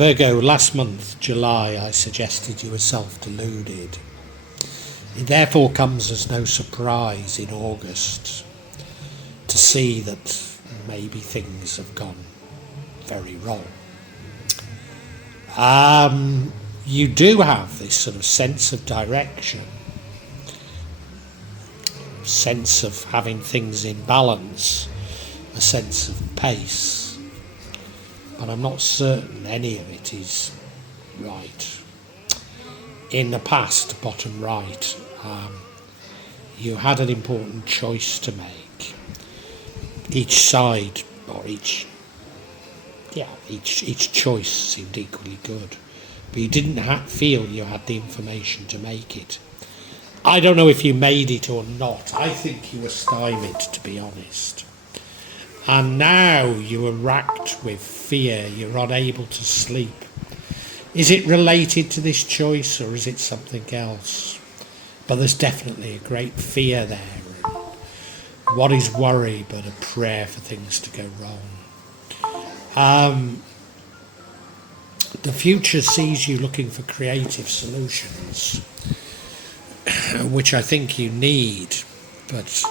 Virgo, last month, July, I suggested you were self-deluded. It therefore comes as no surprise in August to see that maybe things have gone very wrong. You do have this sort of sense of direction, sense of having things in balance, a sense of pace, but I'm not certain any of it is right. In the past, bottom right, you had an important choice to make. Each side, or each choice seemed equally good, but you didn't feel you had the information to make it. I don't know if you made it or not. I think you were stymied, to be honest. And now you are racked with fear. You're unable to sleep. Is it related to this choice, or is it something else? But there's definitely a great fear there. What is worry but a prayer for things to go wrong? The future sees you looking for creative solutions, which I think you need, but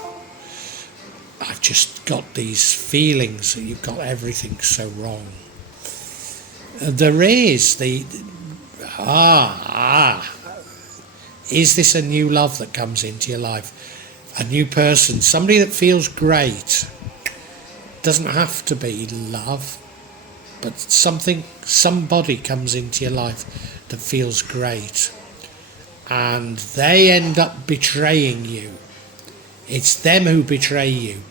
I've just got these feelings that you've got everything so wrong. There is is this a new love that comes into your life? A new person, somebody that feels great. Doesn't have to be love, but somebody comes into your life that feels great, and they end up betraying you. It's them who betray you.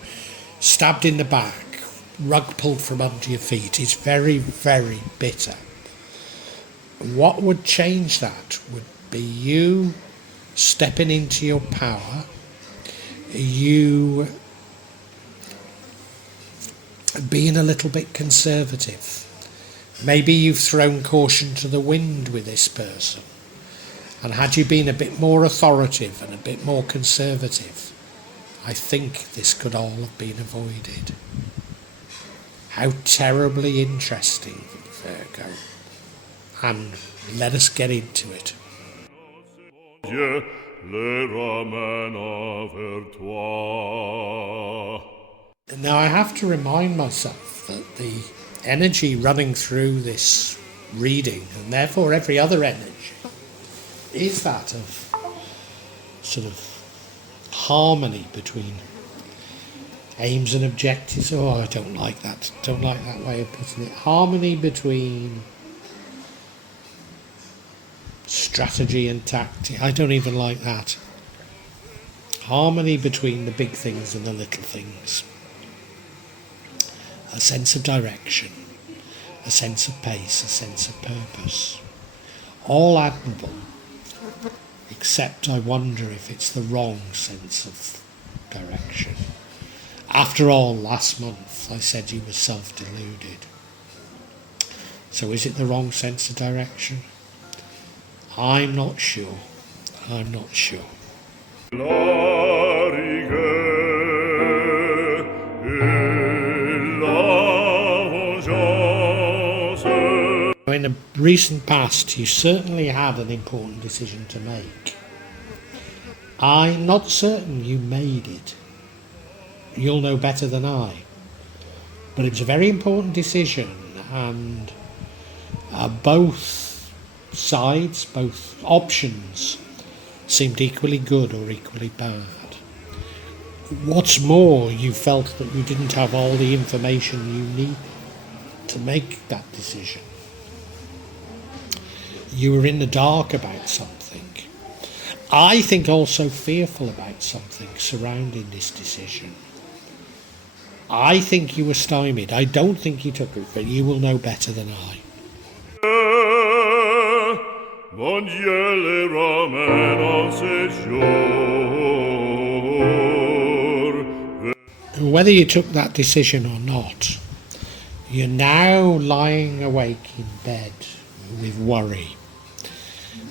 Stabbed in the back, rug pulled from under your feet. It's very, very bitter. What would change that would be you stepping into your power, you being a little bit conservative. Maybe you've thrown caution to the wind with this person, and had you been a bit more authoritative and a bit more conservative, I think this could all have been avoided. How terribly interesting, Virgo. And let us get into it. Now I have to remind myself that the energy running through this reading, and therefore every other energy, is that of sort of harmony between aims and objectives. Oh, I don't like that way of putting it. Harmony between strategy and tactic. I don't even like that. Harmony between the big things and the little things. A sense of direction, a sense of pace, a sense of purpose. All admirable, except I wonder if it's the wrong sense of direction. After all, last month I said you were self-deluded. So is it the wrong sense of direction? I'm not sure. In the recent past, you certainly had an important decision to make. I'm not certain you made it. You'll know better than I. But it was a very important decision, and both sides, both options, seemed equally good or equally bad. What's more, you felt that you didn't have all the information you need to make that decision. You were in the dark about something. I think also fearful about something surrounding this decision. I think you were stymied. I don't think you took it, but you will know better than I. Whether you took that decision or not, you're now lying awake in bed with worry.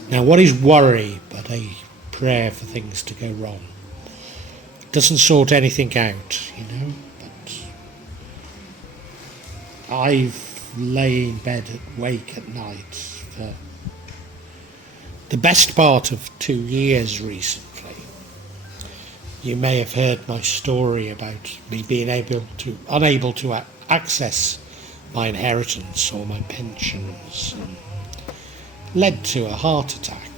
Now, what is worry but a prayer for things to go wrong? It doesn't sort anything out, but I've lay in bed awake at night for the best part of 2 years recently. You may have heard my story about me being unable to access my inheritance or my pensions, and led to a heart attack.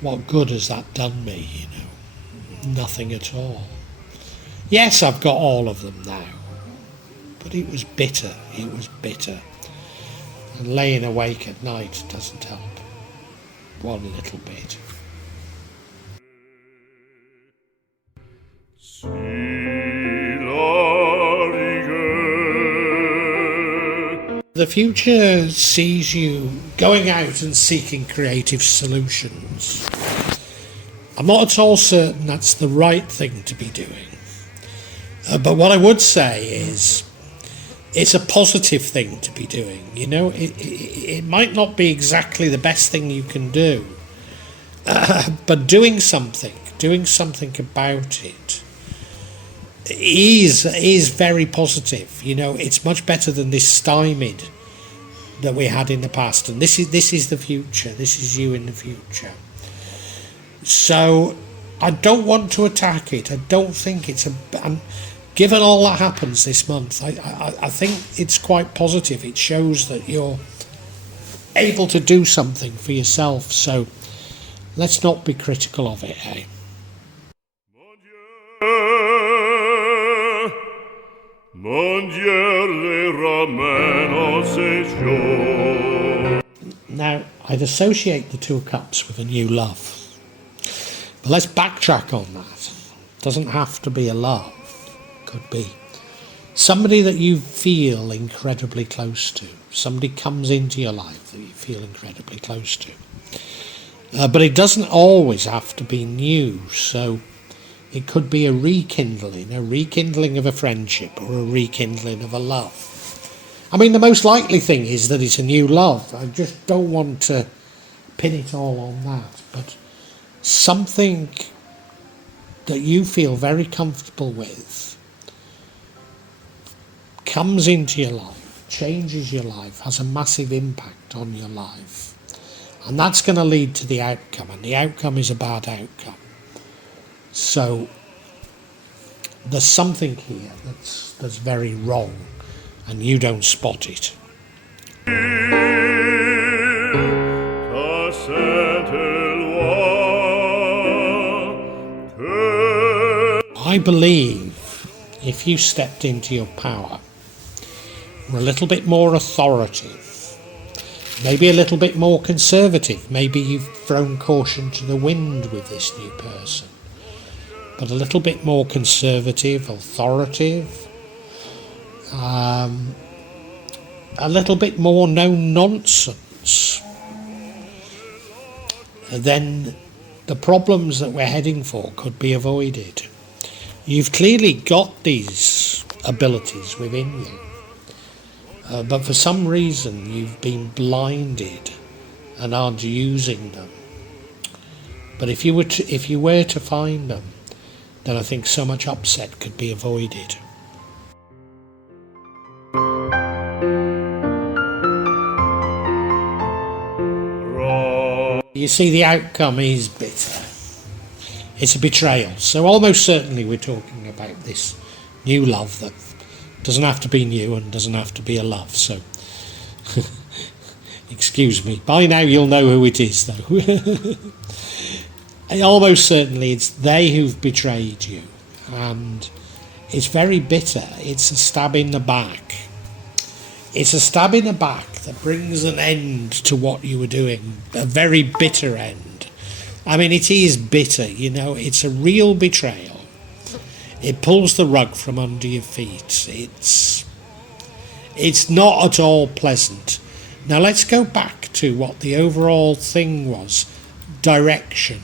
What good has that done me, Nothing at all. Yes, I've got all of them now, but it was bitter, And laying awake at night doesn't help one little bit. The future sees you going out and seeking creative solutions. I'm not at all certain that's the right thing to be doing. But what I would say is it's a positive thing to be doing. It might not be exactly the best thing you can do, but doing something about it is very positive. It's much better than this stymied that we had in the past, and this is the future. This is you in the future. So I don't want to attack it. I don't think and given all that happens this month, I think it's quite positive. It shows that you're able to do something for yourself. So let's not be critical of it, eh? Now, I'd associate the Two of Cups with a new love. But let's backtrack on that. It doesn't have to be a love. It could be somebody that you feel incredibly close to. Somebody comes into your life that you feel incredibly close to. But it doesn't always have to be new. So it could be a rekindling of a friendship, or a rekindling of a love. I mean, the most likely thing is that it's a new love. I just don't want to pin it all on that. But something that you feel very comfortable with comes into your life, changes your life, has a massive impact on your life. And that's going to lead to the outcome. And the outcome is a bad outcome. So there's something here that's very wrong, and you don't spot it. I believe if you stepped into your power, were a little bit more authoritative, maybe a little bit more conservative, maybe you've thrown caution to the wind with this new person, but a little bit more conservative, authoritative, a little bit more no nonsense, then the problems that we're heading for could be avoided. You've clearly got these abilities within you, but for some reason you've been blinded and aren't using them. But if you were to find them, then I think so much upset could be avoided. You see, the outcome is bitter. It's a betrayal. So almost certainly we're talking about this new love that doesn't have to be new and doesn't have to be a love. So, excuse me. By now you'll know who it is, though. Almost certainly it's they who've betrayed you. And it's very bitter. It's a stab in the back. It's a stab in the back that brings an end to what you were doing. A very bitter end. I mean, it is bitter, it's a real betrayal. It pulls the rug from under your feet. It's not at all pleasant. Now let's go back to what the overall thing was. Direction.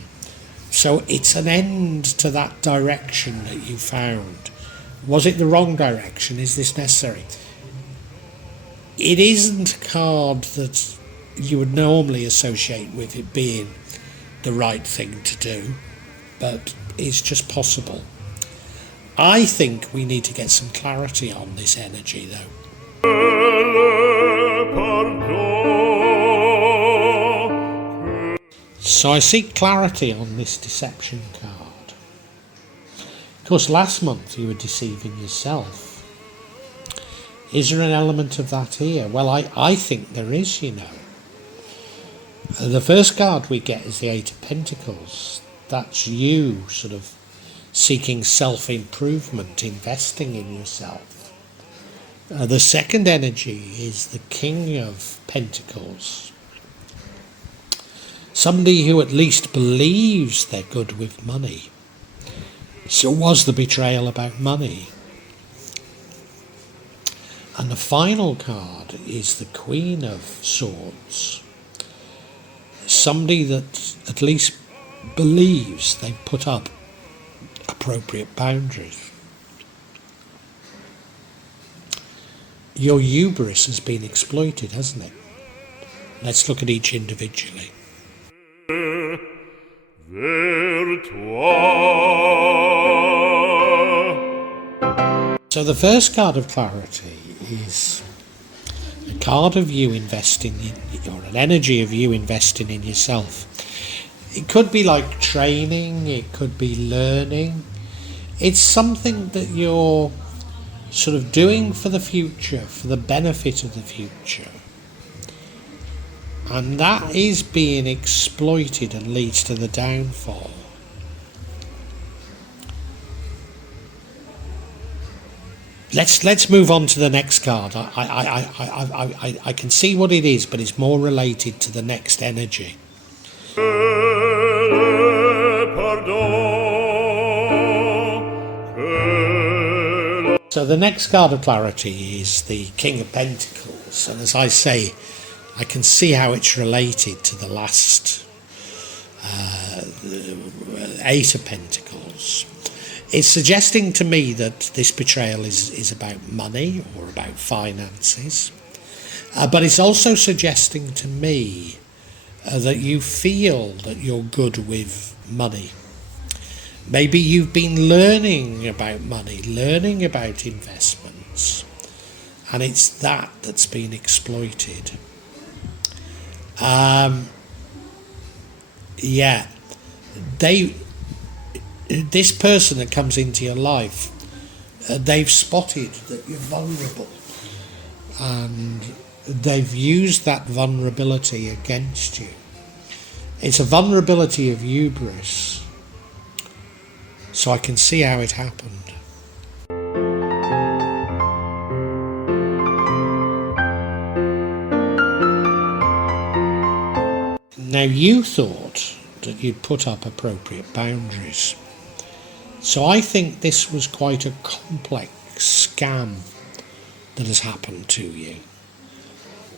So it's an end to that direction that you found. Was it the wrong direction? Is this necessary? It isn't a card that you would normally associate with it being the right thing to do, but it's just possible. I think we need to get some clarity on this energy, though. So I seek clarity on this deception card. Of course, last month you were deceiving yourself. Is there an element of that here? Well, I think there is, you know. The first card we get is the Eight of Pentacles. That's you sort of seeking self-improvement, investing in yourself. The second energy is the King of Pentacles. Somebody who at least believes they're good with money. So was the betrayal about money? And the final card is the Queen of Swords. Somebody that at least believes they've put up appropriate boundaries. Your hubris has been exploited, hasn't it? Let's look at each individually. So the first card of clarity is a card of you investing in, or an energy of you investing in yourself. It could be like training, it could be learning. It's something that you're sort of doing for the future, for the benefit of the future. And that is being exploited and leads to the downfall. Let's move on to the next card. I can see what it is, but it's more related to the next energy. So the next card of clarity is the King of Pentacles, and as I say, I can see how it's related to the last Eight of Pentacles. It's suggesting to me that this betrayal is about money or about finances, but it's also suggesting to me that you feel that you're good with money. Maybe you've been learning about money, learning about investments, and it's that that's been exploited. This person that comes into your life, they've spotted that you're vulnerable, and they've used that vulnerability against you. It's a vulnerability of hubris, so I can see how it happened. Now you thought that you'd put up appropriate boundaries. So I think this was quite a complex scam that has happened to you.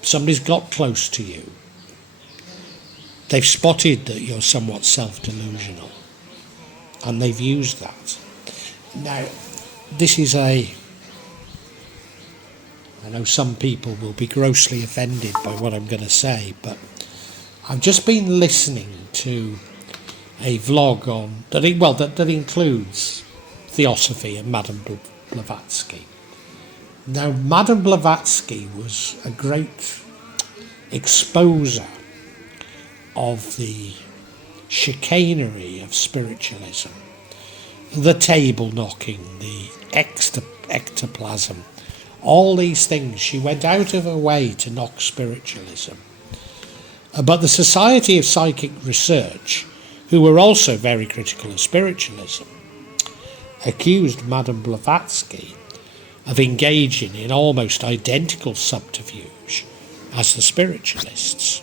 Somebody's got close to you. They've spotted that you're somewhat self-delusional, and they've used that. Now, this is I know some people will be grossly offended by what I'm going to say, but I've just been listening to a vlog on that includes Theosophy and Madame Blavatsky. Now, Madame Blavatsky was a great exposer of the chicanery of spiritualism, the table knocking, the ectoplasm, all these things. She went out of her way to knock spiritualism. But the Society of Psychic Research, who were also very critical of spiritualism, accused Madame Blavatsky of engaging in almost identical subterfuge as the spiritualists.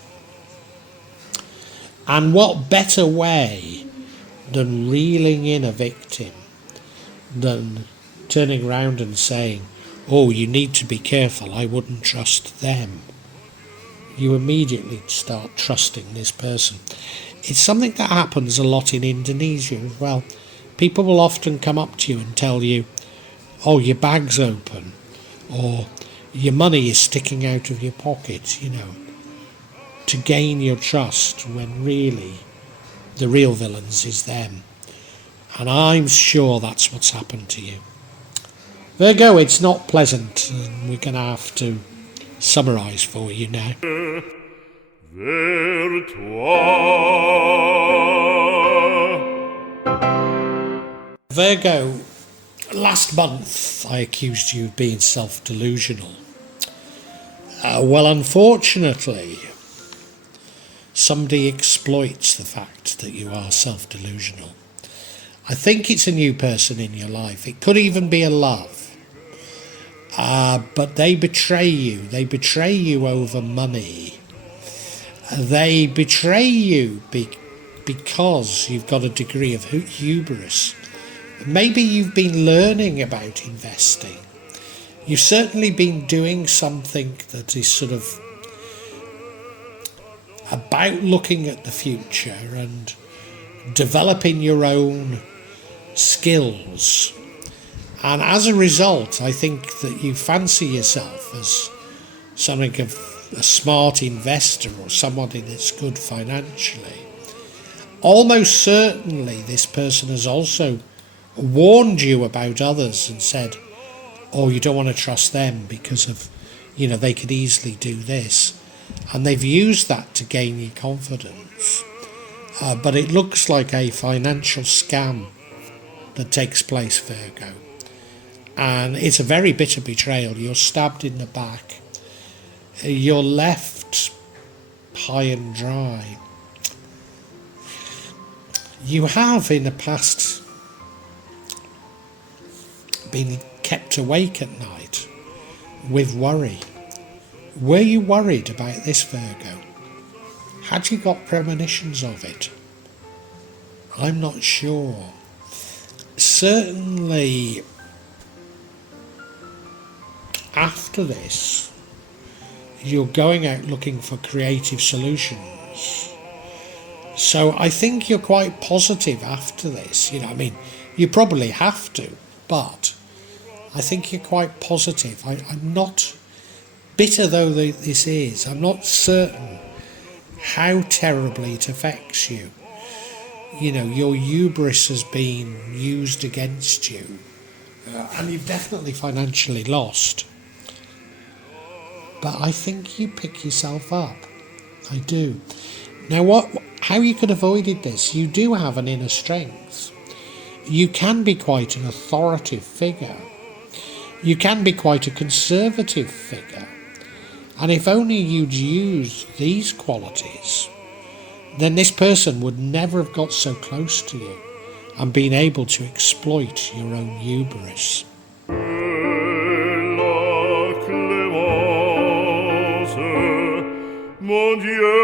And what better way than reeling in a victim, than turning around and saying, oh, you need to be careful, I wouldn't trust them. You immediately start trusting this person. It's something that happens a lot in Indonesia as well. People will often come up to you and tell you, oh, your bag's open, or your money is sticking out of your pocket, to gain your trust, when really the real villains is them. And I'm sure that's what's happened to you. Virgo, it's not pleasant, and we're going to have to summarise for you now. Virgo, last month I accused you of being self-delusional. Well, unfortunately, somebody exploits the fact that you are self-delusional. I think it's a new person in your life. It could even be a love. But they betray you. They betray you over money. They betray you because you've got a degree of hubris. Maybe you've been learning about investing. You've certainly been doing something that is sort of about looking at the future and developing your own skills. And as a result, I think that you fancy yourself as something of a smart investor or somebody that's good financially. Almost certainly this person has also warned you about others and said, oh, you don't want to trust them because of, they could easily do this. And they've used that to gain your confidence. But it looks like a financial scam that takes place, Virgo. And it's a very bitter betrayal. You're stabbed in the back. You're left high and dry. You have in the past been kept awake at night with worry. Were you worried about this, Virgo? Had you got premonitions of it? I'm not sure. Certainly, after this, you're going out looking for creative solutions. So I think you're quite positive after this. You probably have to, but I think you're quite positive. I'm not, bitter though this is, I'm not certain how terribly it affects you. Your hubris has been used against you, and you've definitely financially lost. But I think you pick yourself up. I do. Now, how you could have avoided this? You do have an inner strength. You can be quite an authoritative figure. You can be quite a conservative figure. And if only you'd used these qualities, then this person would never have got so close to you and been able to exploit your own hubris. Mon Dieu.